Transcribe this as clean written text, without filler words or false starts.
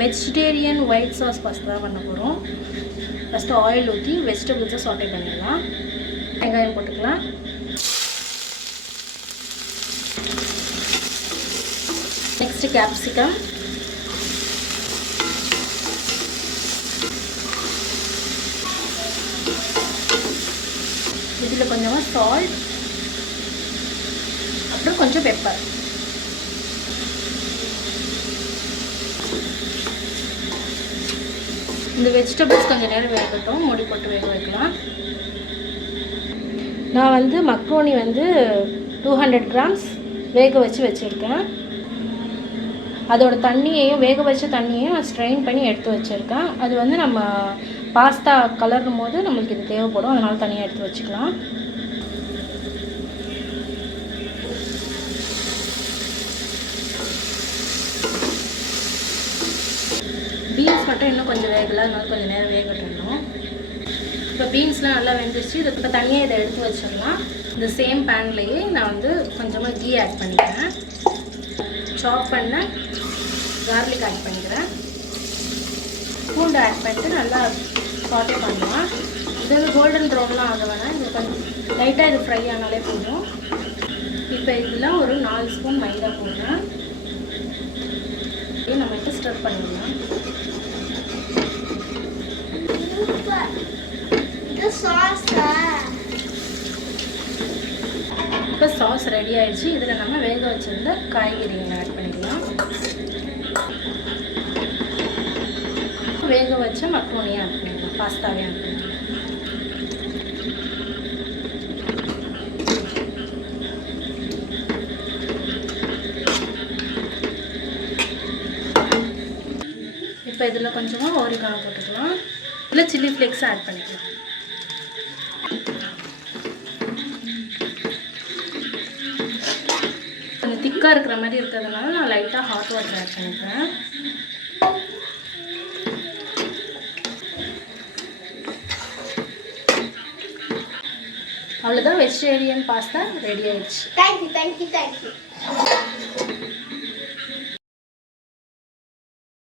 Vegetarian white sauce pasta தான் பண்ண போகிறோம். ஃபஸ்ட்டு ஆயில் ஊற்றி வெஜிடபிள்ஸை சாட்டே பண்ணிடலாம். வெங்காயம் போட்டுக்கலாம். நெக்ஸ்ட்டு கேப்சிகம், இதில் கொஞ்சமாக சால்ட், அப்புறம் கொஞ்சம் பெப்பர். இந்த வெஜிடபிள்ஸ் கொஞ்சம் நேரம் வேகட்டும், மூடி போட்டு வேக வைக்கலாம். நான் வந்து மக்ரோனி வந்து 200 கிராம்ஸ் வேக வச்சுருக்கேன். அதோட தண்ணியையும் வேக வச்ச தண்ணியையும் நான் ஸ்ட்ரெயின் பண்ணி எடுத்து வச்சுருக்கேன். அது வந்து நம்ம பாஸ்தா கலரும் போது நம்மளுக்கு இது தேவைப்படும், அதனால் தனியாக எடுத்து வச்சுக்கலாம். பீன்ஸ் மட்டும் இன்னும் கொஞ்சம் வேகலை, அதனால கொஞ்சம் நேரம் வேகட்டணும். இப்போ பீன்ஸ்லாம் நல்லா வெந்துருச்சு. இது இப்போ தனியாக இதை எடுத்து வச்சிடலாம். இந்த சேம் பேன்லேயே நான் வந்து கொஞ்சமாக கீ ஆட் பண்ணிக்கிறேன். சாப் பண்ண கார்லிக் ஆட் பண்ணிக்கிறேன். பூண்டு ஆட் பண்ணிட்டு நல்லா சாட்டே பண்ணலாம். இது வந்து கோல்டன் ப்ரௌன்லாம் ஆக வேணாம், இது கொஞ்சம் லைட்டாக இது ஃப்ரை ஆனாலே போதும். இப்போ இதில் ஒரு 4 ஸ்பூன் மைதா போடுறேன். நம்ம இப்போ ஸ்டர் பண்ணிடலாம். இப்போ சாஸ் ரெடி ஆயிடுச்சு. இதில் நம்ம வேக வச்சிருந்த காய்கறிகளை ஆட் பண்ணிக்கலாம். வேக வச்ச மக்ரோனியை ஆட் பண்ணிக்கலாம், பாஸ்தாவே ஆட் பண்ணிக்கலாம். இப்போ இதில் கொஞ்சமாக ஓரிகானோ போட்டுக்கலாம். இதில் சில்லி ஃப்ளேக்ஸ் ஆட் பண்ணிக்கலாம். கொஞ்சம் திக்காக இருக்கிற மாதிரி இருக்கிறதுனால நான் லைட்டாக ஹாட் வாட்டர் ஆட் பண்ணிக்கிறேன். அவ்வளோதான், வெஜிடேரியன் பாஸ்தா ரெடி ஆயிடுச்சு. தேங்க்யூ.